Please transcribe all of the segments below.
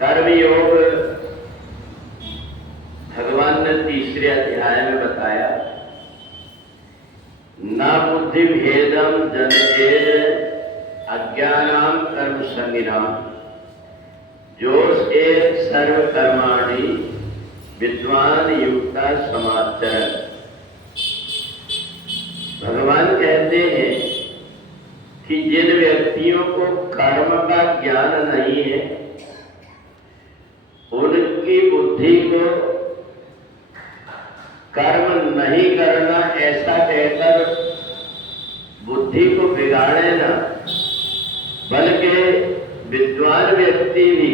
कर्मयोग भगवान ने तीसरे अध्याय में बताया, न बुद्धि भेदम जनेद अज्ञानाम कर्म संगिनाम जोश एक सर्व कर्माणि विद्वान युक्ता समाचरण। भगवान कहते हैं कि जिन व्यक्तियों को कर्म का ज्ञान नहीं है, उनकी बुद्धि को कर्म नहीं करना ऐसा कहकर बुद्धि को बिगाड़े ना, बल्कि विद्वान व्यक्ति भी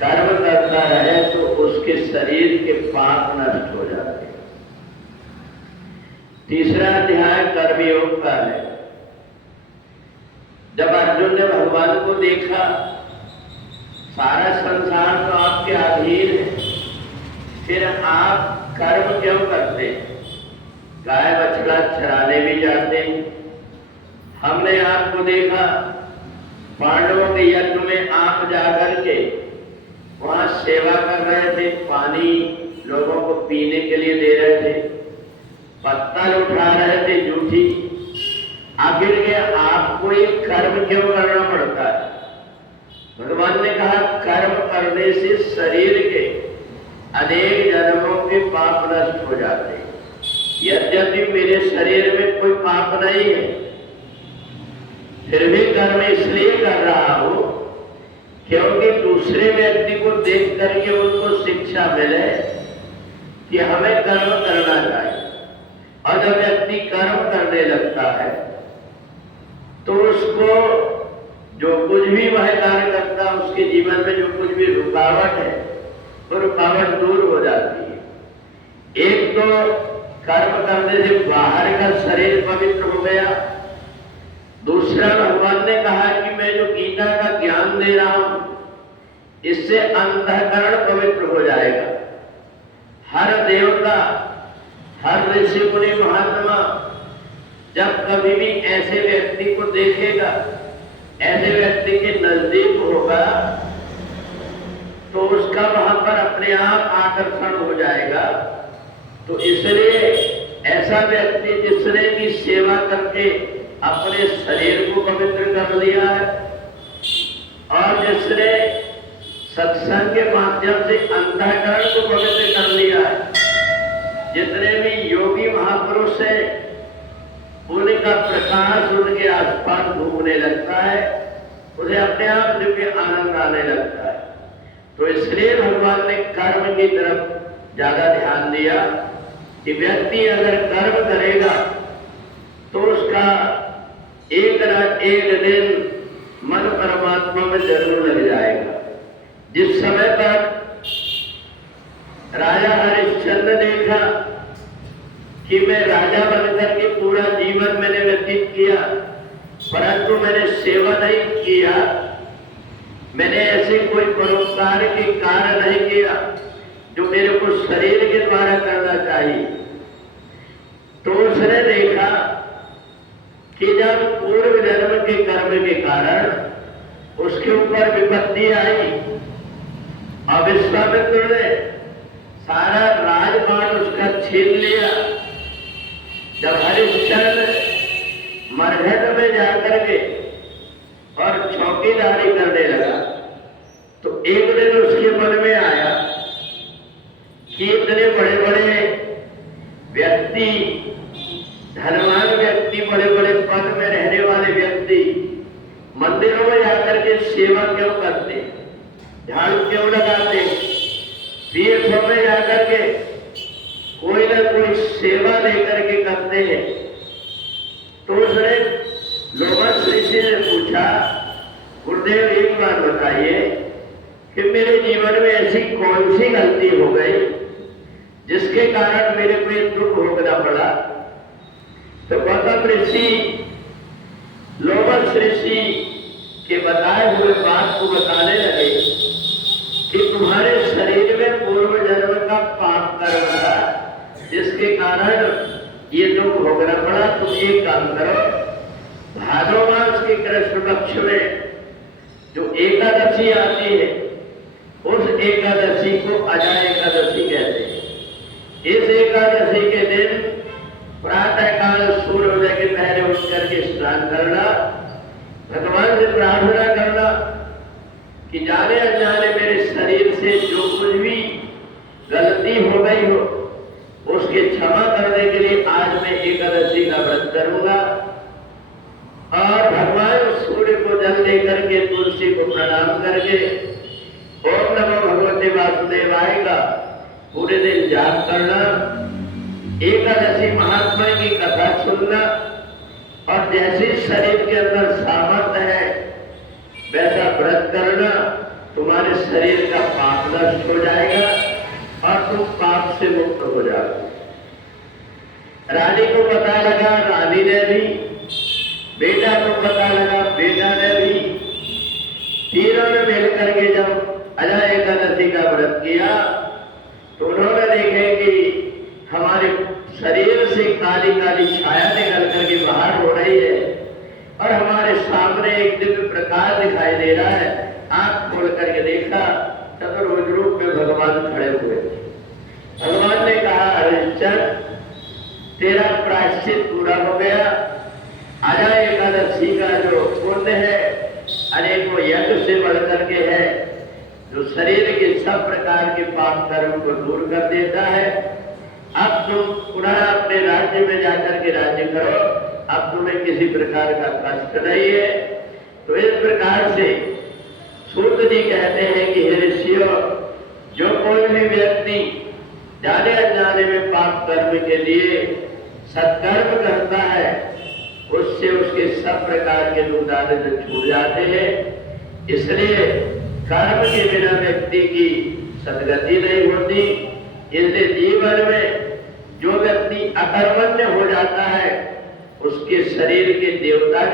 कर्म करता रहे तो उसके शरीर के पाप नष्ट हो जाते हैं। तीसरा अध्याय कर्मयोग का है। जब अर्जुन ने भगवान को देखा, सारा संसार तो आपके अधीन है, फिर आप कर्म क्यों करते? गाय बछड़ा चराने भी जाते हैं। हमने आपको देखा पांडवों के यज्ञ में आप जाकर के वहां सेवा कर रहे थे, पानी लोगों को पीने के लिए दे रहे थे, पत्थर उठा रहे थे जूठी। आखिर के आपको ये कर्म क्यों करना पड़ता है? भगवान ने कहा कर्म करने से शरीर के अनेक जन्मों के पाप नष्ट हो जाते हैं। यद्यपि मेरे शरीर में कोई पाप नहीं है, फिर भी कर्म इसलिए कर रहा हूं क्योंकि दूसरे व्यक्ति को देख करके उनको शिक्षा मिले कि हमें कर्म करना चाहिए। और जब व्यक्ति कर्म करने लगता है तो उसको जो कुछ भी वह कार्य करता है, उसके जीवन में जो कुछ भी रुकावट है वो रुकावट दूर हो जाती है। एक तो कर्म करने से बाहर का शरीर पवित्र हो गया। दूसरा, भगवान ने कहा कि मैं जो गीता का ज्ञान दे रहा हूं, इससे अंतःकरण पवित्र हो जाएगा। हर देवता, हर ऋषि मुनि महात्मा जब कभी भी ऐसे व्यक्ति को देखेगा, ऐसे व्यक्ति के नजदीक होगा, तो उसका वहां पर अपने आप आकर्षण हो जाएगा। तो इसलिए ऐसा व्यक्ति जिसने की सेवा करके अपने शरीर को पवित्र कर लिया है और जिसने सत्संग के माध्यम से अंतःकरण को पवित्र कर लिया है, जितने भी योगी महापुरुष हैं उनका प्रकाश उनके आसपास घूमने लगता है, उसे अपने आप दिव्य आनंद आने लगता है। तो इसलिए भगवान ने कर्म की तरफ ज्यादा ध्यान दिया कि व्यक्ति अगर कर्म करेगा तो उसका एक न एक दिन मन परमात्मा में जरूर लग जाएगा। जिस समय पर राजा हरिश्चंद्र ने देखा कि मैं राजा बनकर के पूरा जीवन मैंने व्यतीत किया, परंतु मैंने सेवा नहीं किया, मैंने ऐसे कोई परोपकार के कार्य नहीं किया जो मेरे को शरीर के द्वारा करना चाहिए। तो उसने देखा कि जब पूर्व जन्म के कर्म के कारण उसके ऊपर विपत्ति आई और विश्वामित्र ने सारा राजपाट उसका छीन लिया। जब हरिश्चंद्र मरघट में जाकर के और चौकीदारी करने लगा तो एक दिन उसके मन में आया कि इतने बड़े बड़े व्यक्ति, धनवान व्यक्ति, बड़े बड़े पद में रहने वाले व्यक्ति मंदिरों में जाकर के सेवा क्यों करते, झाड़ू क्यों लगाते, तीर्थों में जाकर के कोई ना कोई सेवा लेकर के करते हैं। तो उसने लोमस ऋषि ने पूछा, गुरुदेव एक बात बताइए कि मेरे जीवन में ऐसी कौन सी गलती हो गई जिसके कारण मेरे को ये दुख भोगना पड़ा? तो गौतम ऋषि लोमस ऋषि के बताए हुए बात को बताने लगे कि तुम्हारे शरीर में पूर्व जन्म का पाप कर्म था जिसके कारण ये दुख भोगना पड़ा। तुम एक काम करो, भादो मास के कृष्ण पक्ष में जो एकादशी आती है एकादशी को अजा एकादशी कहते हैं। इस एकादशी के दिन प्रातः काल सूर्योदय के पहले उठ करके स्नान करना, भगवान से प्रार्थना करना कि जाने अनजाने मेरे शरीर से जो कुछ भी गलती हो गई हो उसके क्षमा करने के लिए आज मैं एकादशी का व्रत करूंगा। और भगवान सूर्य को जल दे करके तुलसी को प्रणाम करके ओम नमो भगवते वासुदेवाय का पूरे दिन जाप करना, एकादशी महात्मा की कथा सुनना, और जैसे शरीर के अंदर सामर्थ्य है वैसा व्रत करना, तुम्हारे शरीर का पाप नष्ट हो जाएगा और तुम पाप से मुक्त हो जाओगे। रानी को पता लगा, रानी ने भी, बेटा को पता लगा, बेटा ने भी, तीनों ने मिलकर के जब अजा एकादशी का व्रत किया तो उन्होंने देखे कि हमारे शरीर से काली काली छाया निकल करके बाहर हो रही है और हमारे सामने एक दिव्य प्रकाश दिखाई दे रहा है। आंख खोल करके देखा, चतुर्भुज रूप में भगवान खड़े हुए थे। भगवान ने कहा, हरिश्चंद्र तेरा प्रायश्चित पूरा हो गया। अजा एकादशी का जो पुण्य है अनेकों यज्ञ से बढ़ करके है, जो शरीर के सब प्रकार के पाप कर्म को दूर कर देता है। अब तुम पुनः अपने राज्य में जाकर के राज्य करो, अब तुम्हें किसी प्रकार का कष्ट नहीं है। तो इस प्रकार से सूत जी कहते हैं कि हे ऋषियों, जो कोई भी व्यक्ति जाने अनजाने में पाप कर्म के लिए सत्कर्म करता है उससे उसके सब प्रकार के दुर्दारिद्र छूट जाते हैं। इसलिए कर्म के बिना व्यक्ति की सदगति नहीं होती। इसलिए जीवन में जो व्यक्ति अकर्मण्य हो जाता है उसके शरीर के देवता